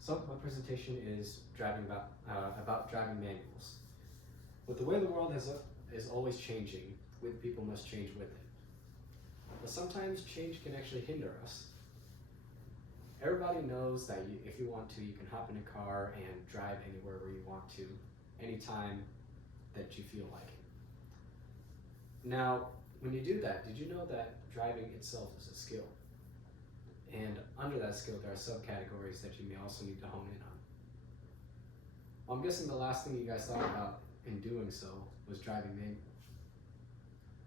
So my presentation is about driving manuals. With the way the world is always changing, with people must change with it. But sometimes change can actually hinder us. Everybody knows that if you want to, you can hop in a car and drive anywhere where you want to, anytime that you feel like it. Now, when you do that, did you know that driving itself is a skill? And under that skill, there are subcategories that you may also need to hone in on. Well, I'm guessing the last thing you guys thought about in doing so was driving manual.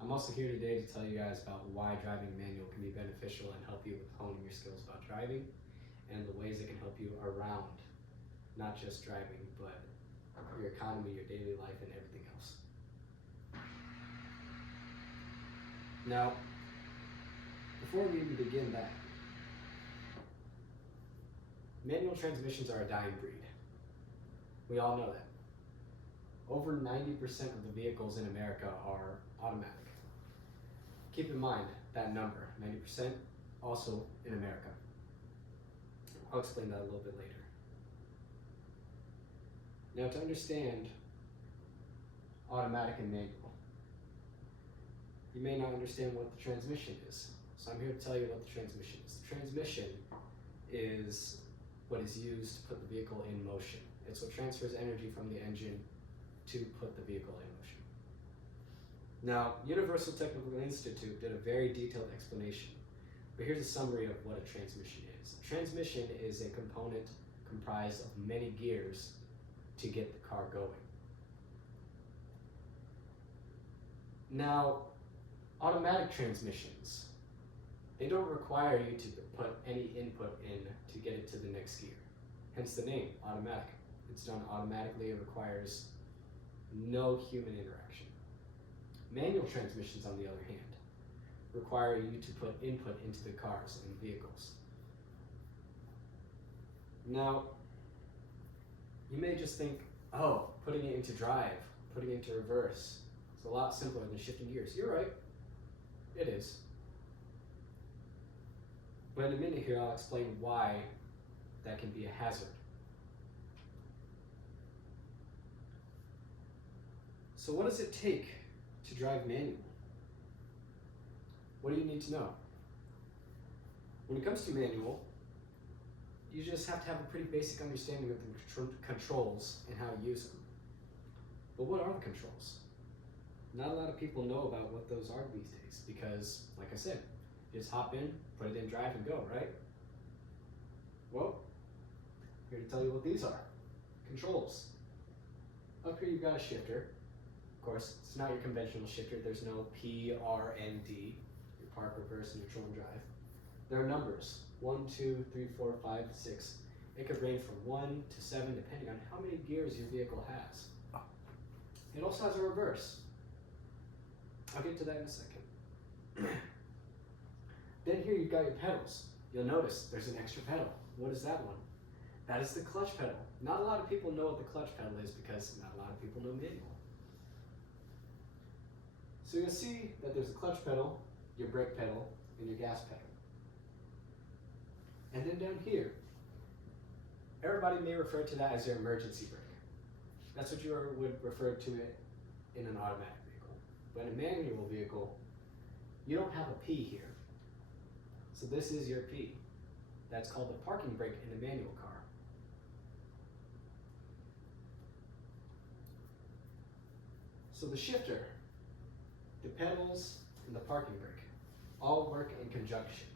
I'm also here today to tell you guys about why driving manual can be beneficial and help you with honing your skills about driving, and the ways it can help you around, not just driving, but your economy, your daily life, and everything else. Now, before we even begin that, manual transmissions are a dying breed. We all know that. Over 90% of the vehicles in America are automatic. Keep in mind that number, 90%, also in America. I'll explain that a little bit later. Now, to understand automatic and manual, you may not understand what the transmission is. So I'm here to tell you what the transmission is. The transmission is what is used to put the vehicle in motion. It's what transfers energy from the engine to put the vehicle in motion. Now, Universal Technical Institute did a very detailed explanation, but here's a summary of what a transmission is. A transmission is a component comprised of many gears to get the car going. Now, automatic transmissions, they don't require you to put any input in to get it to the next gear. Hence the name, automatic. It's done automatically, it requires no human interaction. Manual transmissions, on the other hand, require you to put input into the cars and vehicles. Now, you may just think, oh, putting it into drive, putting it into reverse, it's a lot simpler than shifting gears. You're right, it is. But in a minute here, I'll explain why that can be a hazard. So what does it take to drive manual? What do you need to know? When it comes to manual, you just have to have a pretty basic understanding of the controls and how to use them. But what are the controls? Not a lot of people know about what those are these days because, like I said, you just hop in, put it in drive, and go, right? Well, I'm here to tell you what these are. Controls. Up here you've got a shifter. Of course, it's not your conventional shifter. There's no P, R, and D, your park, reverse, neutral, and drive. There are numbers, 1, 2, 3, 4, 5, 6. It could range from 1 to 7 depending on how many gears your vehicle has. It also has a reverse. I'll get to that in a second. Then here you've got your pedals. You'll notice there's an extra pedal. What is that one? That is the clutch pedal. Not a lot of people know what the clutch pedal is because not a lot of people know manual. So you'll see that there's a clutch pedal, your brake pedal, and your gas pedal. And then down here, everybody may refer to that as your emergency brake. That's what you would refer to it in an automatic vehicle. But in a manual vehicle, you don't have a P here. So this is your P. That's called the parking brake in a manual car. So the shifter, the pedals, and the parking brake all work in conjunction.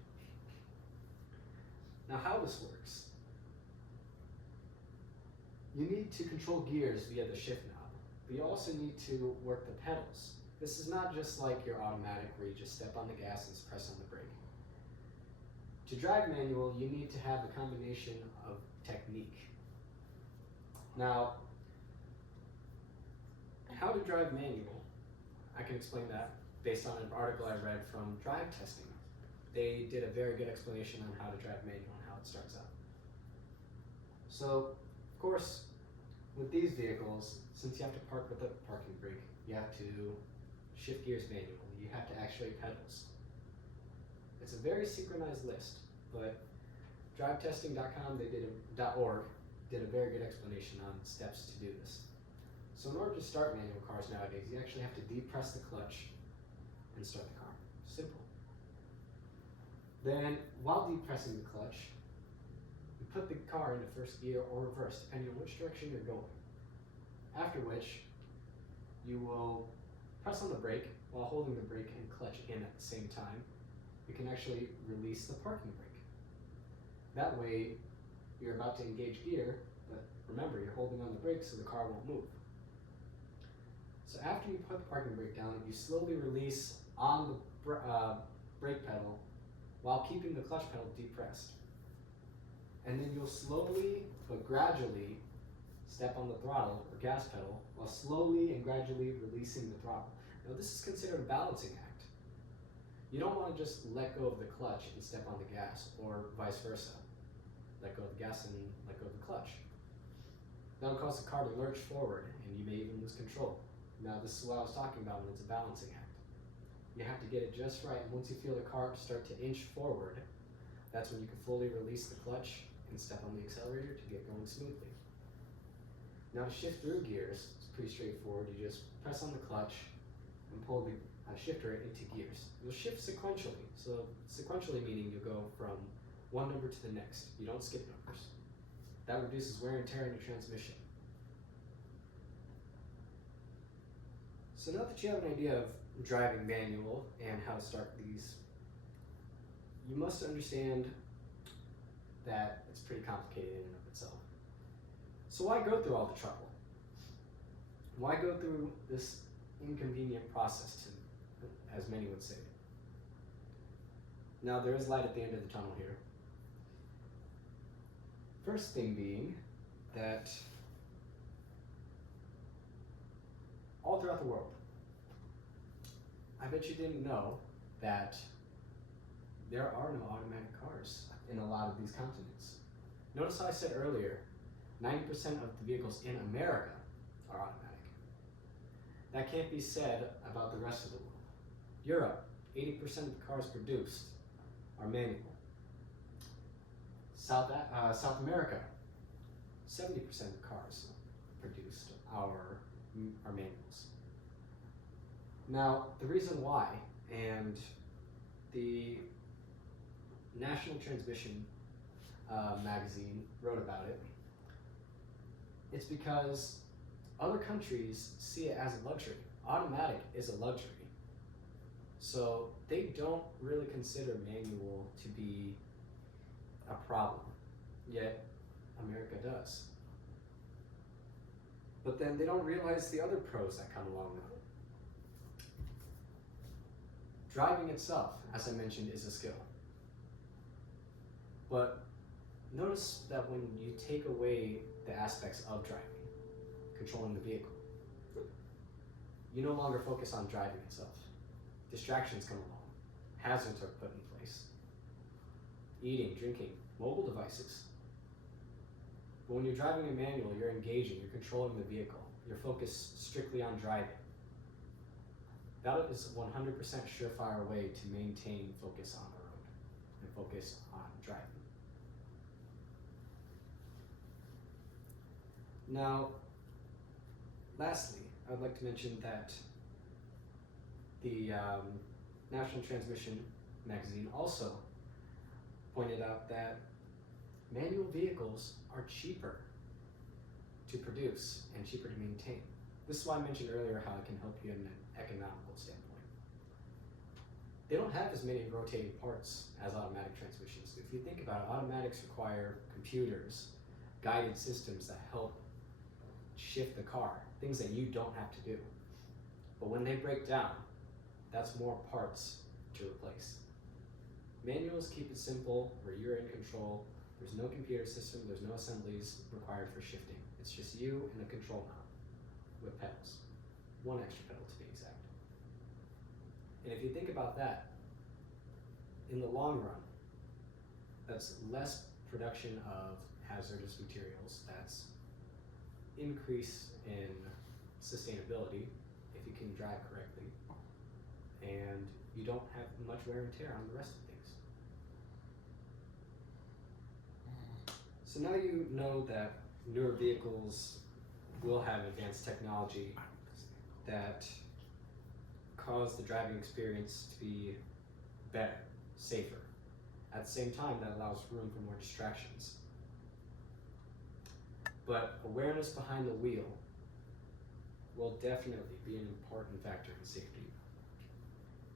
Now how this works, you need to control gears via the shift knob, but you also need to work the pedals. This is not just like your automatic where you just step on the gas and press on the brake. To drive manual, you need to have a combination of technique. Now, how to drive manual, I can explain that based on an article I read from Drive Testing. They did a very good explanation on how to drive manual and how it starts out. So, of course, with these vehicles, since you have to park with a parking brake, you have to shift gears manually, you have to actuate pedals. It's a very synchronized list, but drivetesting.com, .org did a very good explanation on steps to do this. So in order to start manual cars nowadays, you actually have to depress the clutch and start the car. Simple. Then, while depressing the clutch, you put the car into first gear or reverse, depending on which direction you're going. After which, you will press on the brake while holding the brake and clutch in at the same time. You can actually release the parking brake. That way, you're about to engage gear, but remember, you're holding on the brake so the car won't move. So after you put the parking brake down, you slowly release on the brake pedal while keeping the clutch pedal depressed. And then you'll slowly but gradually step on the throttle or gas pedal while slowly and gradually releasing the throttle. Now this is considered a balancing act. You don't want to just let go of the clutch and step on the gas, or vice versa. Let go of the gas and let go of the clutch. That'll cause the car to lurch forward and you may even lose control. Now this is what I was talking about when it's a balancing act. You have to get it just right, and once you feel the car start to inch forward, that's when you can fully release the clutch and step on the accelerator to get going smoothly. Now to shift through gears, it's pretty straightforward. You just press on the clutch and pull the shifter into gears. You'll shift sequentially. So sequentially meaning you'll go from one number to the next. You don't skip numbers. That reduces wear and tear in your transmission. So now that you have an idea of driving manual and how to start these, you must understand that it's pretty complicated in and of itself. So why go through all the trouble? Why go through this inconvenient process, as many would say? Now there is light at the end of the tunnel here. First thing being that all throughout the world, I bet you didn't know that there are no automatic cars in a lot of these continents. Notice how I said earlier, 90% of the vehicles in America are automatic. That can't be said about the rest of the world. Europe, 80% of the cars produced are manual. South America, 70% of the cars produced are manuals. Now, the reason why, and the National Transmission magazine wrote about it, it's because other countries see it as a luxury. Automatic is a luxury. So they don't really consider manual to be a problem, yet America does. But then they don't realize the other pros that come along with it. Driving itself, as I mentioned, is a skill. But notice that when you take away the aspects of driving, controlling the vehicle, you no longer focus on driving itself. Distractions come along. Hazards are put in place. Eating, drinking, mobile devices. But when you're driving a manual, you're engaging, you're controlling the vehicle. You're focused strictly on driving. That is 100% surefire way to maintain focus on the road and focus on driving. Now, lastly, I would like to mention that the National Transmission magazine also pointed out that manual vehicles are cheaper to produce and cheaper to maintain. This is why I mentioned earlier how it can help you in an economical standpoint. They don't have as many rotating parts as automatic transmissions do. If you think about it, automatics require computers, guided systems that help shift the car, things that you don't have to do. But when they break down, that's more parts to replace. Manuals keep it simple, where you're in control. There's no computer system, there's no assemblies required for shifting. It's just you and a control knob with pedals. One extra pedal to be exact. And if you think about that, in the long run, that's less production of hazardous materials, that's increase in sustainability if you can drive correctly, and you don't have much wear and tear on the rest of things. So now you know that newer vehicles will have advanced technology that cause the driving experience to be better, safer. At the same time, that allows room for more distractions. But awareness behind the wheel will definitely be an important factor in safety.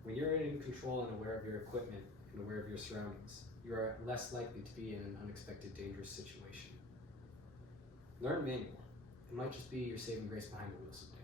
When you're in control and aware of your equipment and aware of your surroundings, you are less likely to be in an unexpected dangerous situation. Learn manual. It might just be your saving grace behind the wheel someday.